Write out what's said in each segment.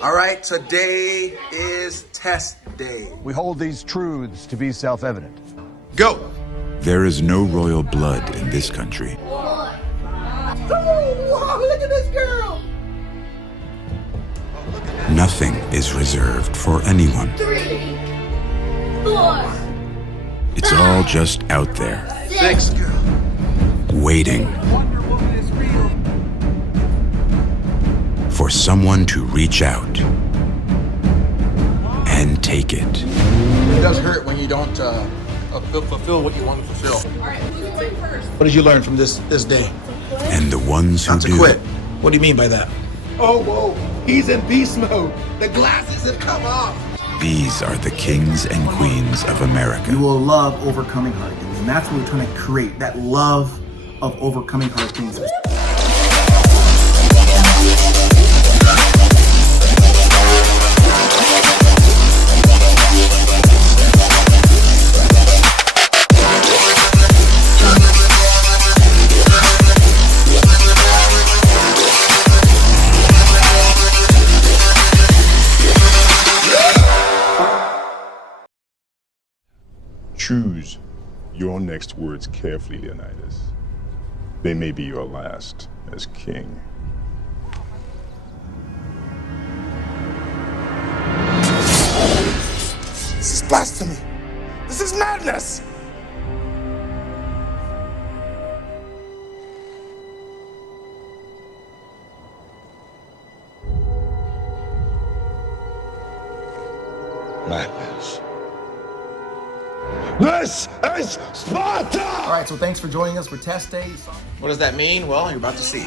All right, today is test day. We hold these truths to be self-evident. Go. There is no royal blood in this country. Oh, look at this girl. Nothing is reserved for anyone. 3, 4. It's all just out there, 6, girl. waiting for someone to reach out and take it. It does hurt when you don't fulfill what you want to fulfill. All right, who's going first? What did you learn from this day? And the ones who Not to do quit. What do you mean by that? Oh, whoa, he's in beast mode. The glasses have come off. these are the kings and queens of America. You will love overcoming hard things, and that's what we're trying to create, that love of overcoming hard things. Choose your next words carefully, Leonidas. They may be your last as king. This is blasphemy. This is madness. Madness. This is Sparta! All right, so thanks for joining us for test day. What does that mean? Well, you're about to see.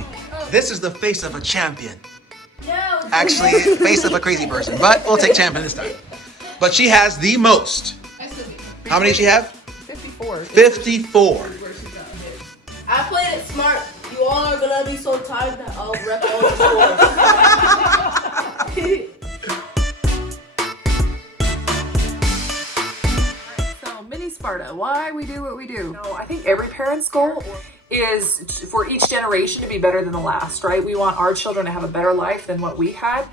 This is the face of a champion. No. Actually, face of a crazy person, but we'll take champion this time. But she has the most. How many does she have? 54. 54. I played it smart. You all are gonna be so tired that I'll wreck all the scores. So, mini Sparta, why we do what we do. So, I think every parent's goal is for each generation to be better than the last, right? We want our children to have a better life than what we had.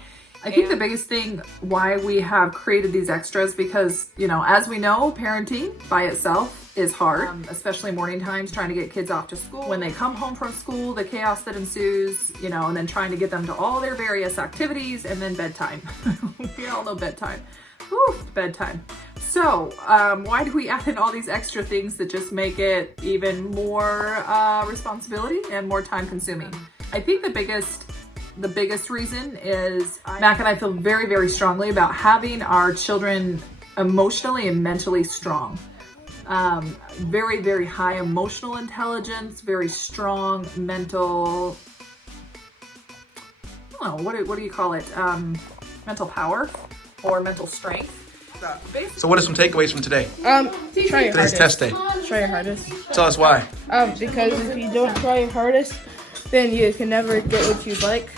I think the biggest thing why we have created these extras because, you know, as we know, parenting by itself is hard, especially morning times, trying to get kids off to school. When they come home from school, the chaos that ensues, you know, and then trying to get them to all their various activities and then bedtime. We all know bedtime. Whew, bedtime. So, why do we add in all these extra things that just make it even more responsibility and more time consuming? I think the biggest reason is Mac and I feel very, very strongly about having our children emotionally and mentally strong. Very, very high emotional intelligence, very strong mental, I don't know, what do you call it? Mental power or mental strength. So what are some takeaways from today? Try your Today's hardest. test day. Try your hardest. Tell us why. Because if you don't try your hardest, then you can never get what you'd like.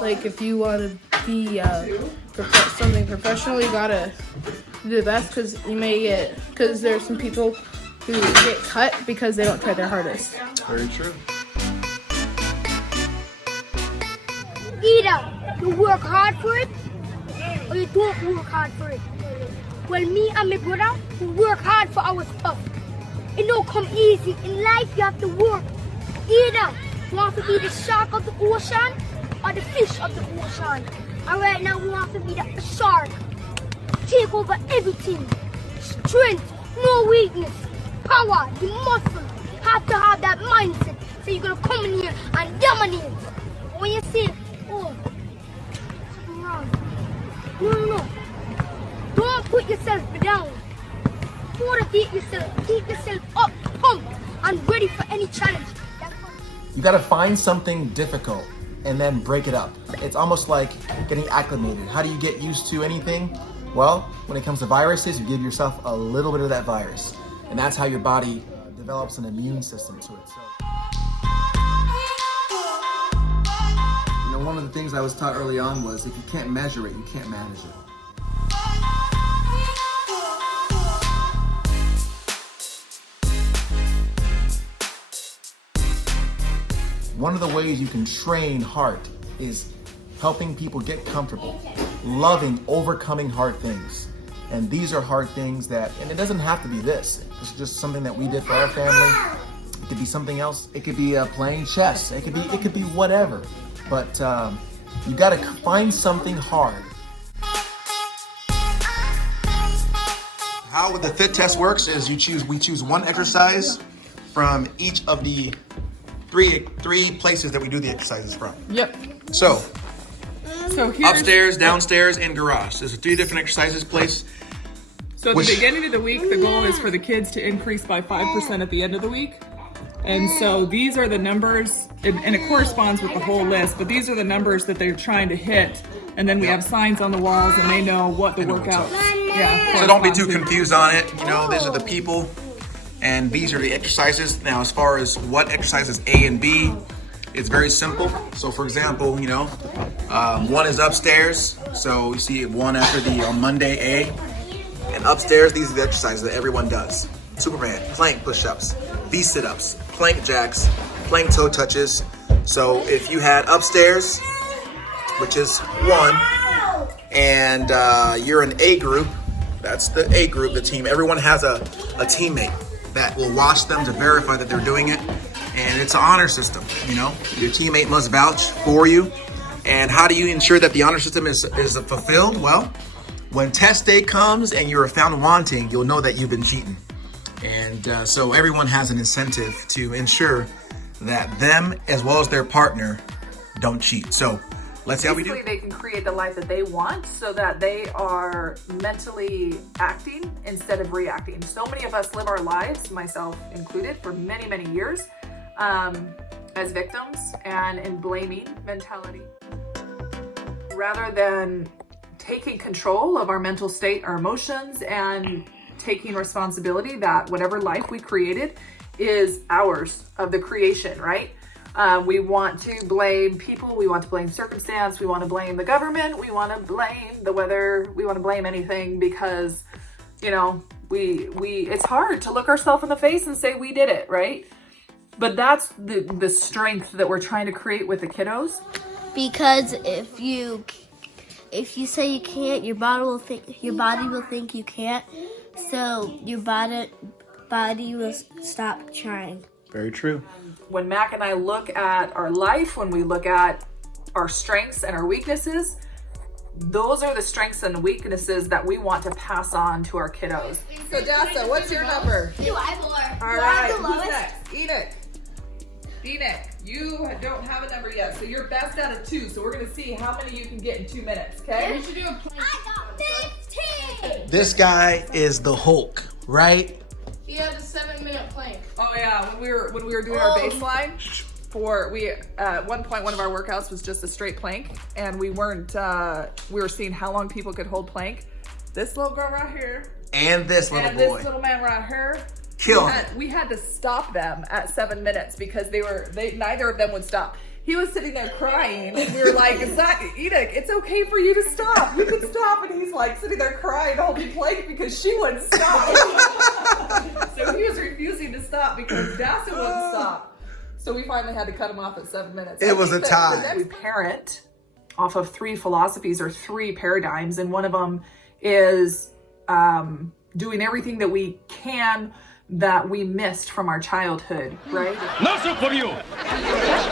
Like if you want to be something professional, you gotta do the best because there's some people who get cut because they don't try their hardest. Very true. Either you work hard for it or you don't work hard for it. Well, me and my brother, we work hard for our stuff. It don't come easy. In life, you have to work. Either you want to be the shark of the ocean or the fish of the ocean. And right now, we want to be the shark. Take over everything. Strength, no weakness. Power, the muscle. Have to have that mindset. So you're going to come in here and dominate. When you say, oh, something wrong. No. Don't put yourself down. Motivate yourself. Keep yourself up, pumped, and ready for any challenge. You gotta find something difficult and then break it up. It's almost like getting acclimated. How do you get used to anything? Well, when it comes to viruses, you give yourself a little bit of that virus. And that's how your body develops an immune system to it. So, you know, one of the things I was taught early on was if you can't measure it, you can't manage it. One of the ways you can train heart is helping people get comfortable, loving, overcoming hard things. And these are hard things that, and it doesn't have to be this. It's just something that we did for our family. It could be something else. It could be playing chess. It could be whatever. But you got to find something hard. How the fit test works is we choose one exercise from each of the three places that we do the exercises from. Yep. So here's, upstairs, downstairs, and garage. There's 3 different exercises placed. So at the beginning of the week, the goal is for the kids to increase by 5% at the end of the week. And so these are the numbers, and it corresponds with the whole list, but these are the numbers that they're trying to hit. And then we have signs on the walls, and they know what the workouts. So don't be too confused on it. You know, these are the people, and these are the exercises. Now, as far as what exercises A and B, it's very simple. So, for example, you know, one is upstairs. So you see one after on Monday A, and upstairs these are the exercises that everyone does: Superman, plank push-ups, V sit-ups, plank jacks, plank toe touches. So if you had upstairs, which is 1, and you're an A group, that's the A group, the team. Everyone has a teammate that will watch them to verify that they're doing it. And it's an honor system, you know. Your teammate must vouch for you. And how do you ensure that the honor system is fulfilled? Well, when test day comes and you're found wanting, you'll know that you've been cheating. And so everyone has an incentive to ensure that them, as well as their partner, don't cheat. So let's see how we do. Basically, they can create the life that they want so that they are mentally acting instead of reacting. So many of us live our lives, myself included, for many, many years as victims and in blaming mentality. Rather than taking control of our mental state, our emotions, and taking responsibility that whatever life we created is ours, of the creation, right? We want to blame people, we want to blame circumstance, we want to blame the government, we want to blame the weather, we want to blame anything because, you know, it's hard to look ourselves in the face and say we did it, right? But that's the strength that we're trying to create with the kiddos. Because if you say you can't, your body will think you can't. So your body will stop trying. Very true. When Mac and I look at our life, when we look at our strengths and our weaknesses, those are the strengths and weaknesses that we want to pass on to our kiddos. So Dasa, what's your number? 4. All right, who's next? Enoch, you don't have a number yet, so you're best out of 2. So we're gonna see how many you can get in 2 minutes, okay? We should do a plank. I got 15. This guy is the Hulk, right? He had a 7-minute plank. Oh yeah, when we were doing our baseline, at one point one of our workouts was just a straight plank, and we were seeing how long people could hold plank. This little girl right here, and this little boy, this little man right here. We had to stop them at 7 minutes because neither of them would stop. He was sitting there crying, and we were like, Enoch, it's okay for you to stop. You can stop. And he's like sitting there crying, holding plank because she wouldn't stop. So he was refusing to stop because Dasa wouldn't stop. So we finally had to cut him off at 7 minutes. It was a tie. We parent off of 3 philosophies or 3 paradigms, and one of them is doing everything that we can that we missed from our childhood, right? No soup for you!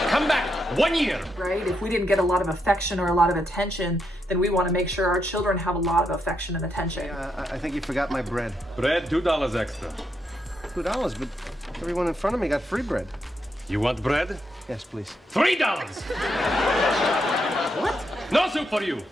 Come back 1 year! Right? If we didn't get a lot of affection or a lot of attention, then we want to make sure our children have a lot of affection and attention. I think you forgot my bread. Bread, $2 extra. $2, but everyone in front of me got free bread. You want bread? Yes, please. $3! What? No soup for you!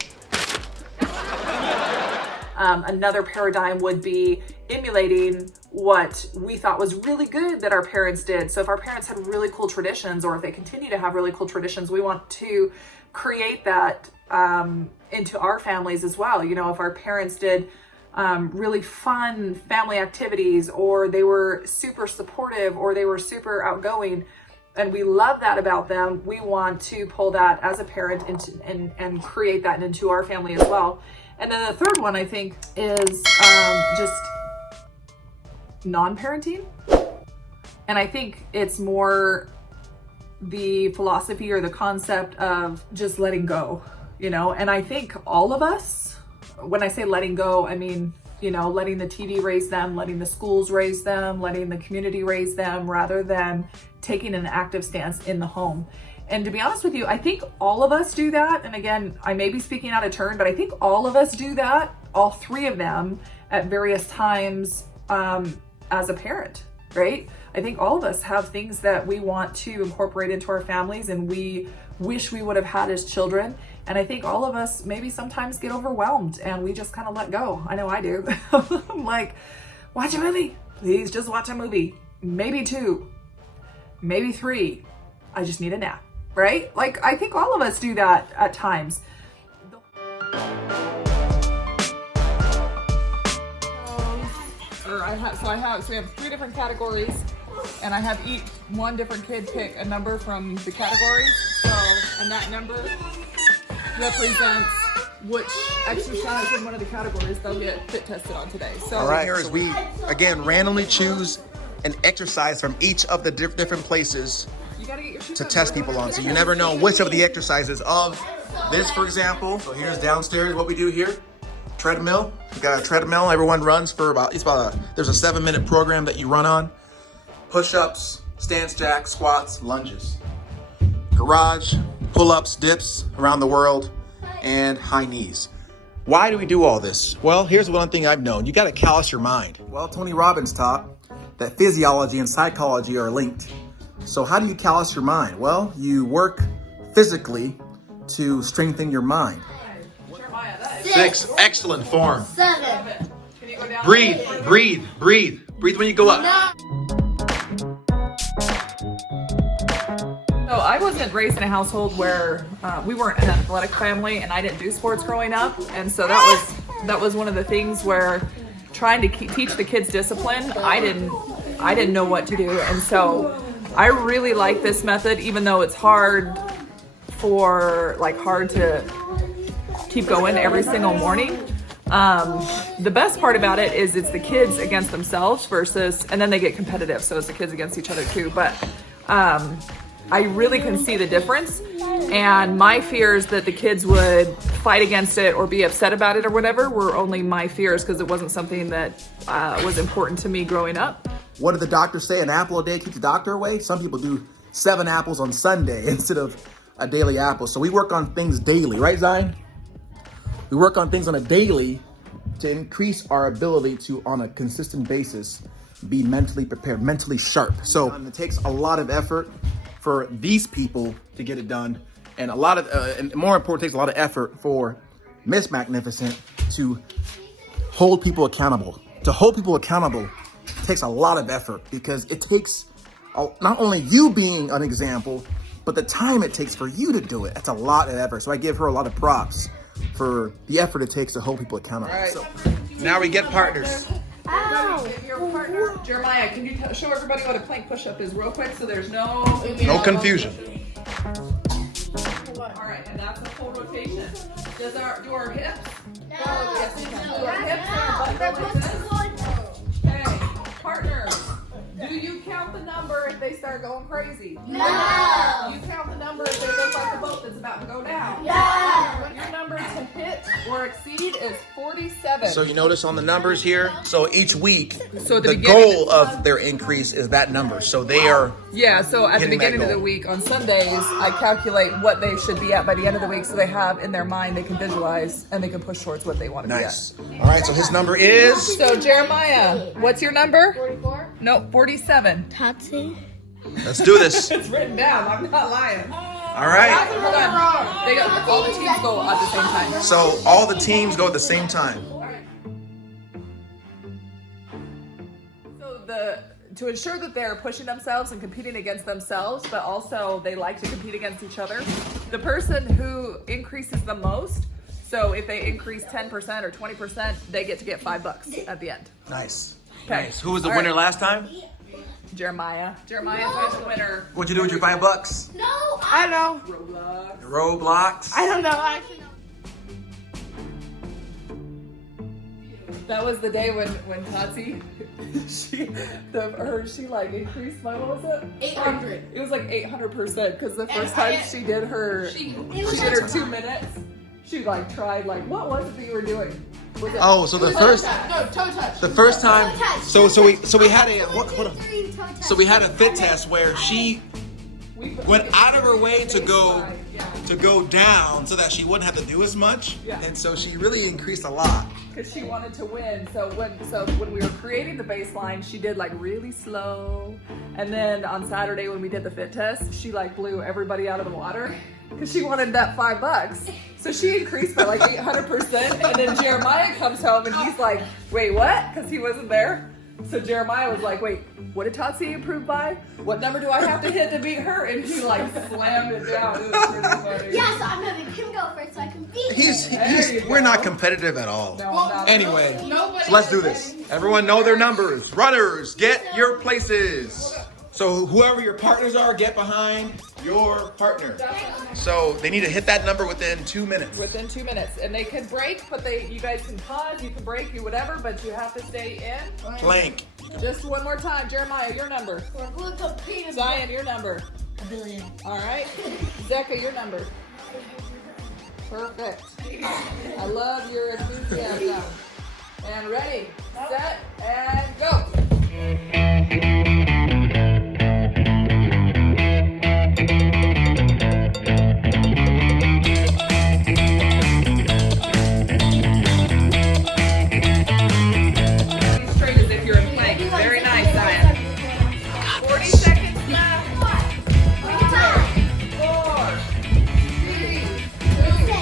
Another paradigm would be emulating what we thought was really good that our parents did. So if our parents had really cool traditions, or if they continue to have really cool traditions, we want to create that into our families as well. You know, if our parents did really fun family activities, or they were super supportive, or they were super outgoing, and we love that about them, we want to pull that as a parent into and create that into our family as well. And then the third one, I think, is just non-parenting. And I think it's more the philosophy or the concept of just letting go. you know? And I think all of us, when I say letting go, I mean, you know, letting the TV raise them, letting the schools raise them, letting the community raise them, rather than taking an active stance in the home. And to be honest with you, I think all of us do that. And again, I may be speaking out of turn, but I think all of us do that, all three of them at various times as a parent, right? I think all of us have things that we want to incorporate into our families and we wish we would have had as children. And I think all of us maybe sometimes get overwhelmed and we just kind of let go. I know I do. I'm like, watch a movie. Please just watch a movie. Maybe 2, maybe 3. I just need a nap, right? Like, I think all of us do that at times. So we have 3 different categories, and I have each one different kid pick a number from the categories. So, and that number represents which exercise in one of the categories they'll get fit tested on today. So all right, here is we again randomly choose an exercise from each of the different places to test people on. So you never know which of the exercises of this, for example. So here's downstairs what we do here. Treadmill. We got a treadmill. Everyone runs for there's a 7-minute program that you run on. Push-ups, stance jacks, squats, lunges. Garage, pull-ups, dips around the world, and high knees. Why do we do all this? Well, here's one thing I've known. You got to callous your mind. Well, Tony Robbins taught that physiology and psychology are linked. So how do you callous your mind? Well, you work physically to strengthen your mind. 6, excellent form. 7. Breathe, breathe, breathe. Breathe when you go up. So I wasn't raised in a household where we weren't an athletic family, and I didn't do sports growing up. And so that was one of the things where trying to teach the kids discipline, I didn't know what to do. And so I really like this method, even though it's hard to keep going every single morning. The best part about it is it's the kids against themselves and then they get competitive, so it's the kids against each other too. But I really can see the difference, and my fears that the kids would fight against it or be upset about it or whatever were only my fears, because it wasn't something that was important to me growing up. What did the doctor say? An apple a day keeps the doctor away? Some people do 7 apples on Sunday instead of a daily apple. So we work on things daily, right, Zion? We work on things on a daily to increase our ability to, on a consistent basis, be mentally prepared, mentally sharp. So it takes a lot of effort for these people to get it done, and and more important, it takes a lot of effort for Miss Magnificent to hold people accountable. To hold people accountable takes a lot of effort, because it takes not only you being an example, but the time it takes for you to do it. That's a lot of effort. So I give her a lot of props for the effort it takes to hold people accountable. All right. So now we get partners. Your partner, Jeremiah, can you show everybody what a plank push-up is real quick, so there's no confusion. All right, and that's a full rotation. Do our hips? No. Yes, do our hips and our butt go like this? Okay, partners, do you count the number if they start going crazy? No. You count the number if they look like a boat that's about to go down? No. Your number to hit or exceed is 47. So you notice on the numbers here, so each week, So the goal of their increase is that number. So they are so at the beginning of the week, on Sundays, I calculate what they should be at by the end of the week, so they have in their mind, they can visualize, and they can push towards what they want to be at. Nice. All right, so his number is? So Jeremiah, what's your number? 44. No, 47. Tatsi. Let's do this. It's written down, I'm not lying. All right. They got, all the teams go at the same time. So all the teams go at the same time. So to ensure that they're pushing themselves and competing against themselves, but also they like to compete against each other, the person who increases the most, so if they increase 10% or 20%, they get to get $5 at the end. Nice. Okay. Nice. Who was the winner last time? Jeremiah. Jeremiah's the winner. What'd you do with your $5? No, I know. Roblox. I don't know. I actually know. That was the day when Tati, she like increased my, what was it? 800. It was like 800%, because the first time she did her 2 minutes, She like tried like, what was it that you were doing? Was it Oh, so the first No, toe touch. the first time, so we had a so we had a fit test where she went out of her way to go down so that she wouldn't have to do as much, and so she really increased a lot. Because she wanted to win. So when we were creating the baseline, she did like really slow. And then on Saturday when we did the fit test, she like blew everybody out of the water because she wanted that $5. So she increased by like 800%. And then Jeremiah comes home and he's like, wait, what? Because he wasn't there. So Jeremiah was like, wait, what did Tatsi improve by? What number do I have to hit to beat her? And he like slammed it down. It was pretty funny. Yeah, so I'm having him go first so I can beat We're not competitive at all. No, not Anyway, so let's do this. Everyone know their numbers. Runners, get your places. So whoever your partners are, get behind your partner. So they need to hit that number within 2 minutes. Within 2 minutes. And they can break, but you guys can pause, you can break, you whatever, but you have to stay in. Plank. Just one more time. Jeremiah, your number. Zion, your number. 1 billion. All right. Zeka, your number. Perfect. I love your enthusiasm. And ready, set, and go. Straight as if you're in plank. Very nice, Zion. 40 seconds left. 5, 4, 3, 2,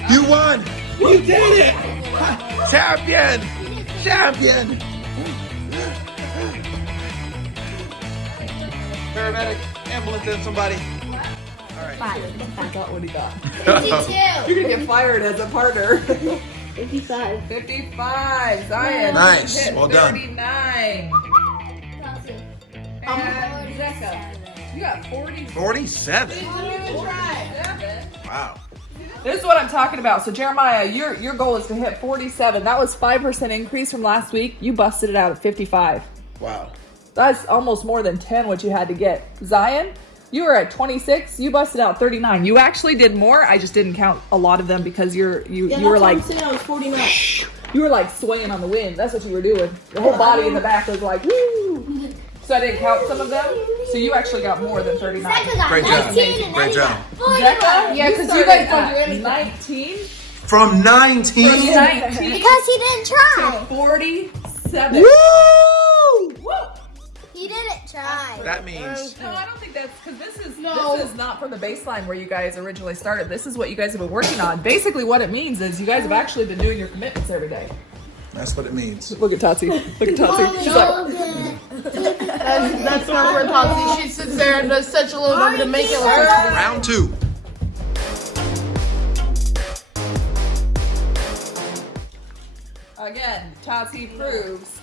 1. You won! You did it! Champion! Champion! Paramedic, ambulance in somebody. All right. I got what he got. 52. You're gonna get fired as a partner. 55. 55. Zion. Nice. Hit Well done. 39. And Zeka, you got 40. 47. 47. Wow. This is what I'm talking about. So Jeremiah, your goal is to hit 47. That was 5% increase from last week. You busted it out at 55. Wow. That's almost more than 10 what you had to get. Zion, you were at 26. You busted out 39. You actually did more. I just didn't count a lot of them because you were like, I was 49. you were like swaying on the wind. That's what you were doing. Your whole body in the back was like, woo. So I didn't count some of them. So you actually got more than 39. Great job. Great job. Zeka, Yeah, because you guys don't do at anything. 19. From 19. From 19 Because he didn't try. to 47. Woo! Woo! He didn't try. That means No, I don't think that's because this is not from the baseline where you guys originally started. This is what you guys have been working on. Basically, what it means is you guys have actually been doing your commitments every day. that's what it means. Look at Tatsi. Look at Tatsi. She's like, That's not for Tatsi. She sits there and does such a little number to make it look like Round 2. again, Tatsi proves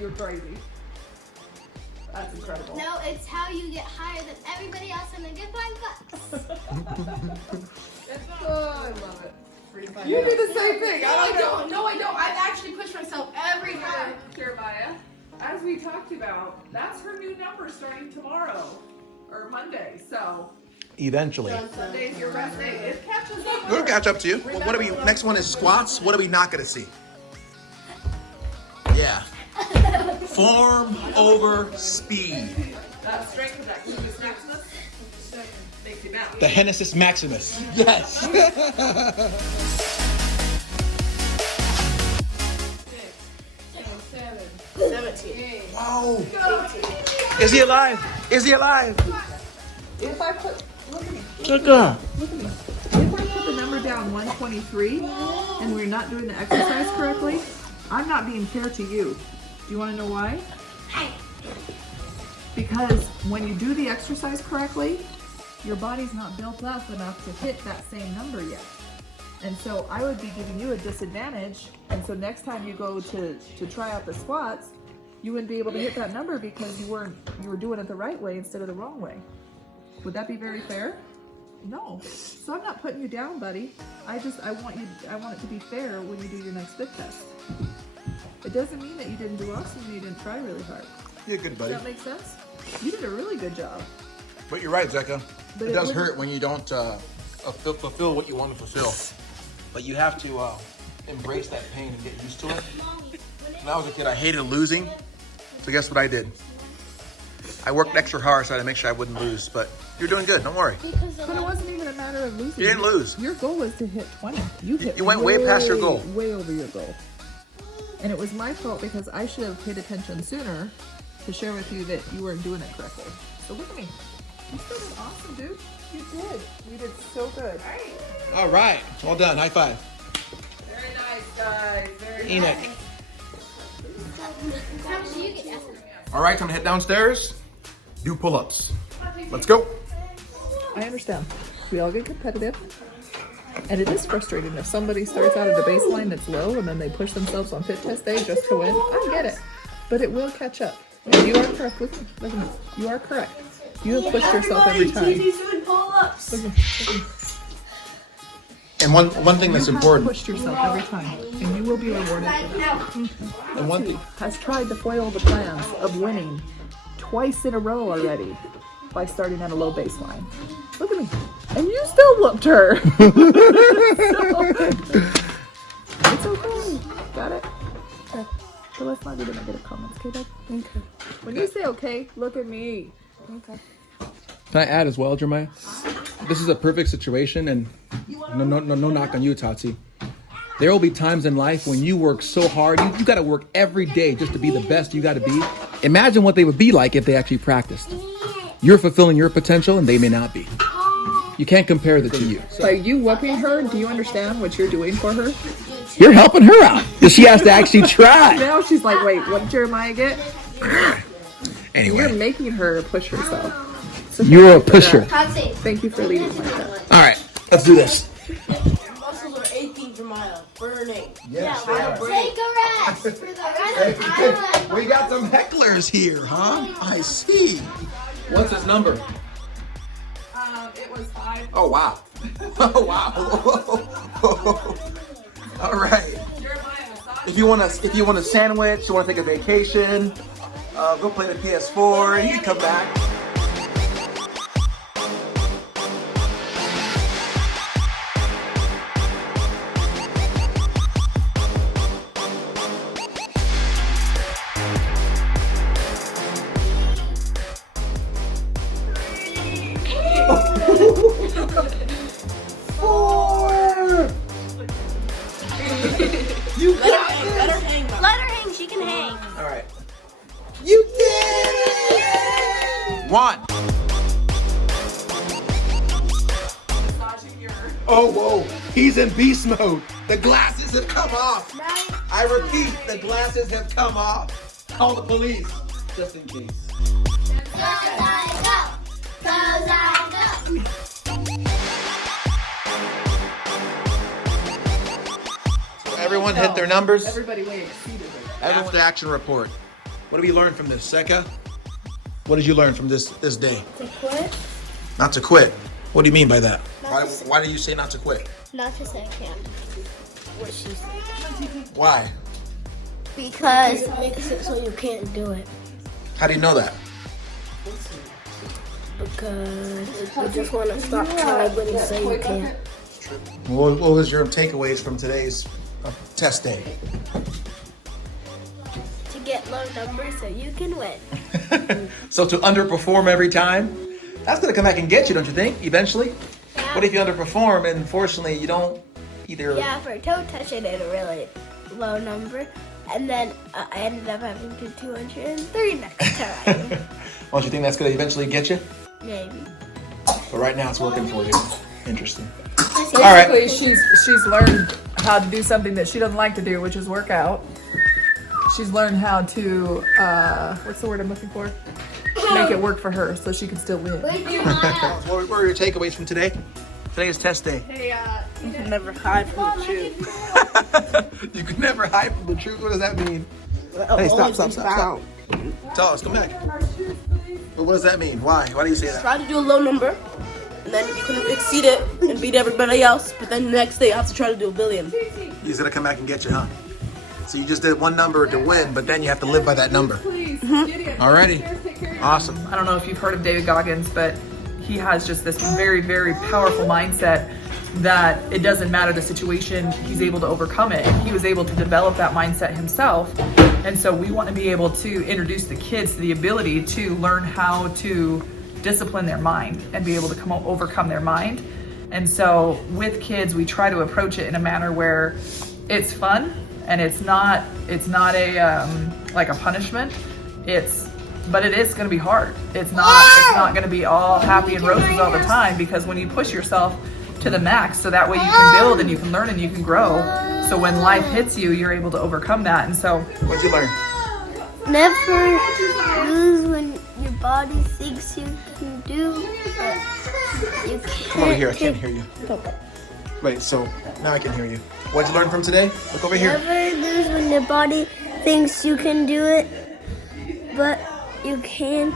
you're crazy. That's incredible. No, it's how you get higher than everybody else and then get $5. Oh, I love it. You do the same thing. I don't. No, I don't. I've actually pushed myself every time. Jeremiah, as we talked about, that's her new number starting tomorrow or Monday. So Eventually. Sunday's your rest day. It catches up. We'll catch up to you. Well, what are we? Next one is squats. What are we not gonna see? Yeah. Form over speed. Strength of that gluteus maximus makes you bounce. The Hennesis Maximus. Yes. 17. Wow. Is he alive? Is he alive? If I put, look at me. Look at If I put the number down 123 and we're not doing the exercise correctly, I'm not being fair to you. Do you want to know why? Because when you do the exercise correctly, your body's not built up enough to hit that same number yet. And so I would be giving you a disadvantage. And so next time you go to try out the squats, you wouldn't be able to hit that number because you were doing it the right way instead of the wrong way. Would that be very fair? No. So I'm not putting you down, buddy. I want it to be fair when you do your next fit test. It doesn't mean that you didn't do awesome and you didn't try really hard. You're good, buddy. Does that make sense? You did a really good job. But you're right, Zeka. It does hurt when you don't fulfill what you want to fulfill. But you have to embrace that pain and get used to it. When I was a kid, I hated losing. So guess what I did? I worked extra hard so I had to make sure I wouldn't lose. But you're doing good. Don't worry. But it wasn't even a matter of losing. You didn't lose. Your goal was to hit 20. You went way past your goal. Way over your goal. And it was my fault because I should have paid attention sooner to share with you that you weren't doing it correctly. So look at me. You still did awesome, dude. You did. You did so good. All right. Well done. High five. Very nice, guys. Very Enoch. nice. All right, I'm gonna head downstairs. Do pull-ups. Let's go. I understand. We all get competitive. And it is frustrating if somebody starts out at a baseline that's low and then they push themselves on fit test day just to win. I get it. But it will catch up. And you are correct. Listen, you are correct. You have pushed yourself every time. Listen. And one thing that's important. You have pushed yourself every time, and you will be rewarded for that. And one thing has tried to foil the plans of winning twice in a row already by starting at a low baseline. Look at me. And you still whooped her. It's okay. Got it? Okay. So let's not do the negative comments, okay, babe? Okay. When you say okay, look at me. Okay. Can I add as well, Jeremiah? This is a perfect situation, and no knock on you, Tati. There will be times in life when you work so hard. You got to work every day just to be the best you got to be. Imagine what they would be like if they actually practiced. You're fulfilling your potential, and they may not be. You can't compare the two. By you whooping her, do you understand what you're doing for her? You're helping her out. She has to actually try. Now she's like, wait, what did Jeremiah get? Anyway. You're making her push herself. So You're a pusher. Thank you for leading like that. All right, let's do this. Muscles are aching for my burning. Yes, Take a rest. we got some hecklers here, huh? I see. What's his number? It was 5. Oh, wow. Oh, wow. All right. If you want a sandwich, you want to take a vacation, go play the PS4, and you can come back. You got it. Let her hang. Let her hang. She can hang. All right. You did it! 1. Oh, whoa. He's in beast mode. The glasses have come off. I repeat, the glasses have come off. Call the police, just in case. So everyone hit their numbers? Everybody way exceeded it. After action report. What have you learned from this, Seka? What did you learn from this day? To quit. Not to quit. What do you mean by that? Why do you say not to quit? Not to say I can't. What she said. Why? Because it makes it so you can't do it. How do you know that? Because you just want to stop trying when you say you can't. What was your takeaways from today's test day? To get low numbers so you can win. So to underperform every time? That's going to come back and get you, don't you think, eventually? Yeah. What if you underperform and unfortunately you don't either... Yeah, for toe touching at a really low number. And then I ended up having to 203 next time. Don't you think that's going to eventually get you? Maybe. But right now it's working for you. Interesting. Basically, All right. she's learned how to do something that she doesn't like to do, which is work out. She's learned how to, what's the word I'm looking for? Make it work for her so she can still win. What were your takeaways from today? Today is test day. Hey, you can never hide from the truth. You can never hide from the truth. What does that mean? Hey, stop. Tell us, come back. But what does that mean? Why? Why do you say that? Try to do a low number, and then you can exceed it and beat everybody else. But then the next day, you have to try to do a billion. He's gonna come back and get you, huh? So you just did one number to win, but then you have to live by that number. Alrighty. Awesome. I don't know if you've heard of David Goggins, but he has just this very, very powerful mindset that it doesn't matter the situation, he's able to overcome it. And he was able to develop that mindset himself. And so we want to be able to introduce the kids to the ability to learn how to discipline their mind and be able to overcome their mind. And so with kids, we try to approach it in a manner where it's fun and it's not a like a punishment. But it is going to be hard. It's not going to be all happy and roses all the time, because when you push yourself to the max, so that way you can build and you can learn and you can grow. So when life hits you, you're able to overcome that. And so, what'd you learn? Never lose when your body thinks you can do, but you can't. Come over here, I can't hear you. Wait, so now I can hear you. What'd you learn from today? Look over here. Never lose when your body thinks you can do it, but you can.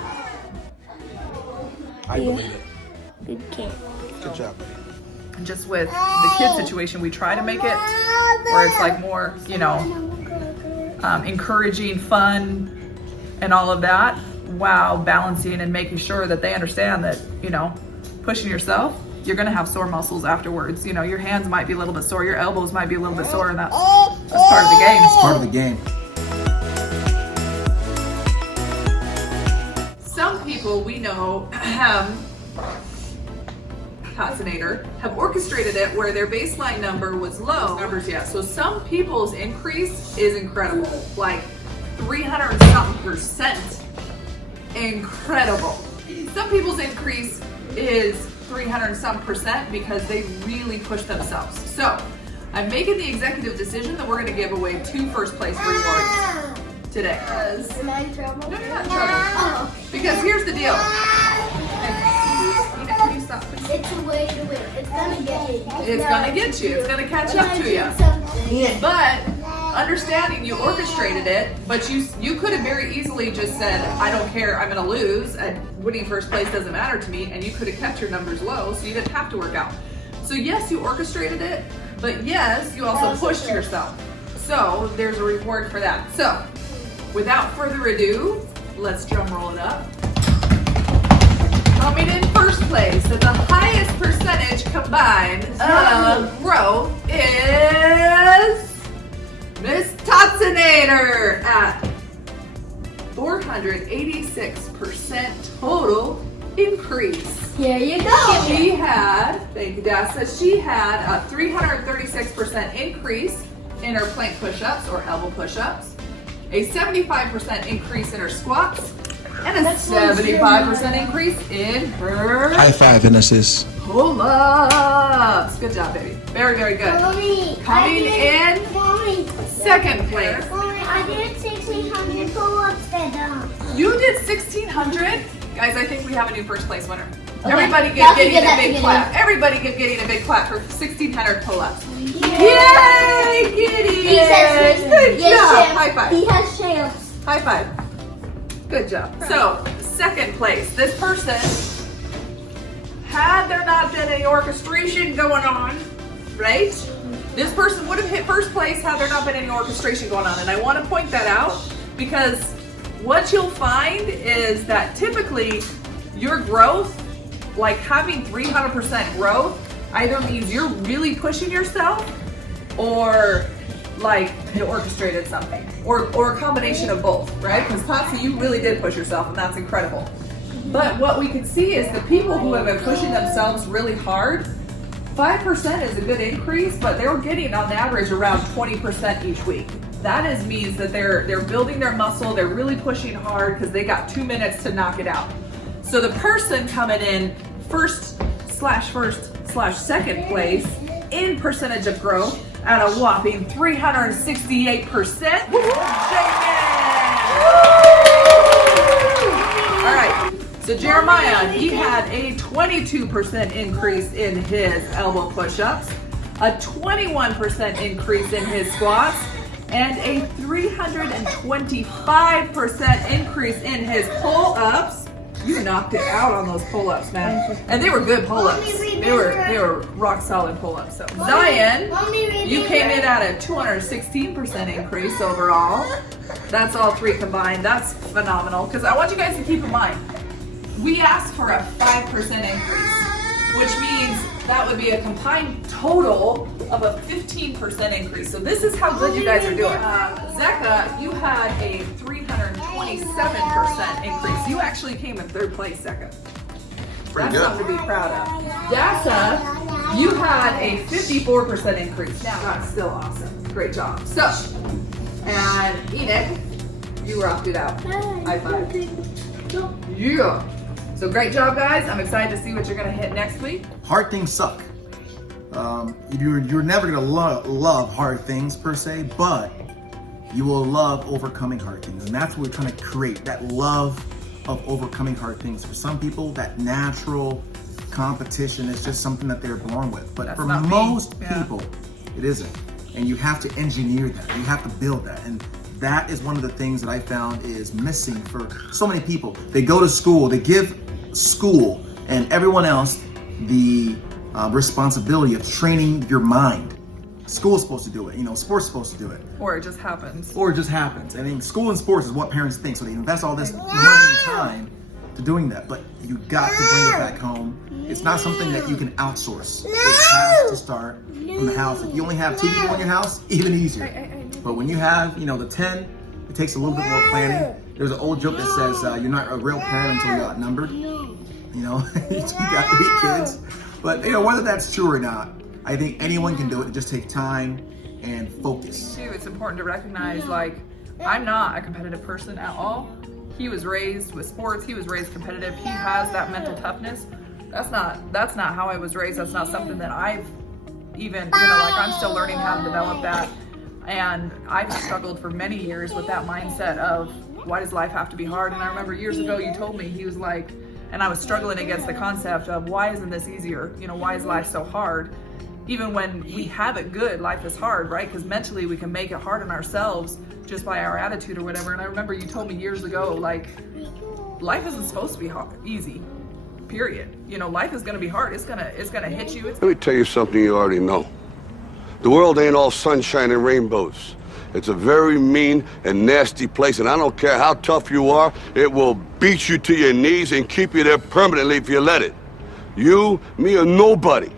I believe it. You can't. Good job, buddy. And just with the kid situation, we try to make it where it's like more, encouraging, fun, and all of that, while balancing and making sure that they understand that, pushing yourself, you're gonna have sore muscles afterwards. Your hands might be a little bit sore, your elbows might be a little bit sore, and that's part of the game. It's part of the game. Some people we know have orchestrated it where their baseline number was low. So some people's increase is incredible, like 300 something %. Incredible. Some people's increase is 300 some % because they really push themselves. So I'm making the executive decision that we're going to give away 2 first place rewards today. Am I in trouble? No, you're not in trouble. Because here's the deal. Can you stop? It's a way to win. It's gonna get you. It's gonna get you. It's gonna catch up to you. But understanding you orchestrated it, but you could have very easily just said, I don't care, I'm gonna lose, and winning first place doesn't matter to me, and you could have kept your numbers low, so you didn't have to work out. So yes, you orchestrated it, but yes, you also pushed yourself. So there's a reward for that. So without further ado, let's drum roll it up. Coming in first place at the highest percentage combined of growth is Miss Totsinator at 486% total increase. Here you go. She had, thank you, Dassa, she had a 336% increase in her plank push-ups or elbow push-ups, a 75% increase in her squats, and a 75% increase in her High five, Ines. pull-ups. Good job, baby. Very, very good. Coming in second place. I did 1,600 pull-ups that You did 1,600? Guys, I think we have a new first place winner. Everybody give Gideon a big clap. Everybody give Gideon a big clap for 1,600 pull-ups. Yay, Gideon! Good job. High five. He has shells. High five. Good job. So, second place. This person, had there not been any orchestration going on, right? This person would have hit first place had there not been any orchestration going on. And I want to point that out because what you'll find is that typically your growth, like having 300% growth, either means you're really pushing yourself or like you orchestrated something, or a combination of both, right? Because Patsy, you really did push yourself, and that's incredible. But what we can see is the people who have been pushing themselves really hard, 5% is a good increase, but they're getting on average around 20% each week. That means that they're building their muscle, they're really pushing hard because they got 2 minutes to knock it out. So the person coming in first/second place in percentage of growth at a whopping 368%. All right, so Jeremiah, he had a 22% increase in his elbow push-ups, a 21% increase in his squats, and a 325% increase in his pull-ups. You knocked it out on those pull-ups, man. And they were good pull-ups. They were rock solid pull-ups. So Zion, you came in at a 216% increase overall. That's all three combined. That's phenomenal. Because I want you guys to keep in mind, we asked for a 5% increase, which means that would be a combined total of a 15% increase. So this is how good you guys are doing. Zecca, you had a 327% increase. You actually came in 3rd place, Zecca. That's something to be proud of. Dasa, you had a 54% increase. Now that's still awesome. Great job. So, and Enoch, you rocked it out. High five. Yeah. So great job, guys. I'm excited to see what you're gonna hit next week. Hard things suck. You're never gonna love hard things per se, but you will love overcoming hard things, and that's what we're trying to create. That love of overcoming hard things. For some people, that natural competition is just something that they're born with, but for most people, it isn't. And you have to engineer that. You have to build that, and that is one of the things that I found is missing for so many people. They go to school, they give school and everyone else the responsibility of training your mind. School's supposed to do it, sports is supposed to do it. Or it just happens. Or it just happens. I mean, school and sports is what parents think, so they invest all this money and time to doing that, but you got to bring it back home. It's not something that you can outsource. It has to start from the house. If you only have 2 people in your house, even easier. But when you have, the 10, it takes a little bit more planning. There's an old joke that says you're not a real parent until you're outnumbered. You got 3 kids. But whether that's true or not, I think anyone can do it. It just takes time and focus. Too, it's important to recognize, like, I'm not a competitive person at all. He was raised with sports. He was raised competitive. He has that mental toughness. That's not how I was raised. That's not something that I've even, I'm still learning how to develop that. And I've struggled for many years with that mindset of, why does life have to be hard? And I remember years ago you told me, he was like, and I was struggling against the concept of, why isn't this easier? Why is life so hard? Even when we have it good, life is hard, right? Because mentally we can make it hard on ourselves just by our attitude or whatever. And I remember you told me years ago, like, life isn't supposed to be easy, period. Life is gonna be hard. It's gonna hit you. Let me tell you something you already know. The world ain't all sunshine and rainbows. It's a very mean and nasty place, and I don't care how tough you are, it will beat you to your knees and keep you there permanently if you let it. You, me, or nobody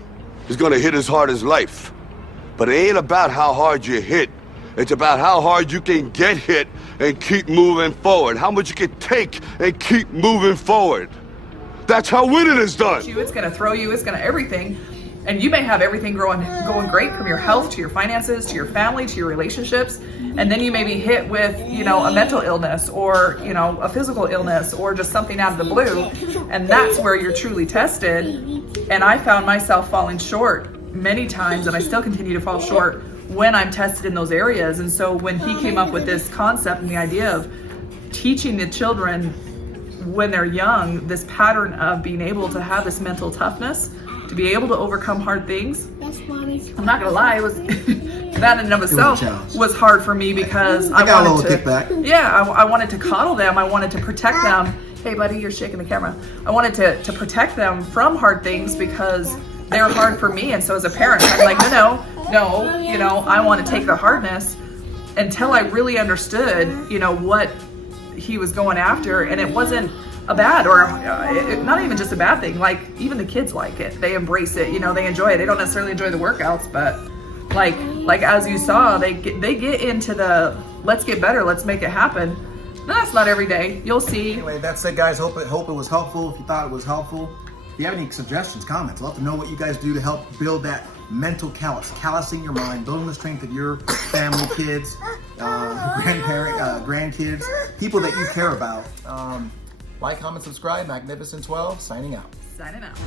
is gonna hit as hard as life. But it ain't about how hard you hit. It's about how hard you can get hit and keep moving forward. How much you can take and keep moving forward. That's how winning is done. It's gonna throw you, it's gonna everything. And you may have everything going great, from your health to your finances, to your family, to your relationships. And then you may be hit with, a mental illness or, a physical illness or just something out of the blue. And that's where you're truly tested. And I found myself falling short many times, and I still continue to fall short when I'm tested in those areas. And so when he came up with this concept and the idea of teaching the children when they're young, this pattern of being able to have this mental toughness, to be able to overcome hard things. I'm not gonna lie, it was that in and of itself was hard for me because I wanted to kickback. Yeah, I wanted to coddle them. I wanted to protect them. Hey buddy, you're shaking the camera. I wanted to protect them from hard things because they're hard for me. And so as a parent, I'm like, no, I want to take the hardness until I really understood, what he was going after. And it wasn't a bad or not even just a bad thing. Like, even the kids like it. They embrace it. They enjoy it. They don't necessarily enjoy the workouts, but like as you saw, they get into the let's get better, let's make it happen. That's not every day. You'll see. Anyway, that's it, guys. Hope it was helpful. If you thought it was helpful, if you have any suggestions, comments, I'd love to know what you guys do to help build that mental callousing your mind, building the strength of your family, kids, grandkids, people that you care about. Like, comment, subscribe. Magnificent 12 signing out. Signing out.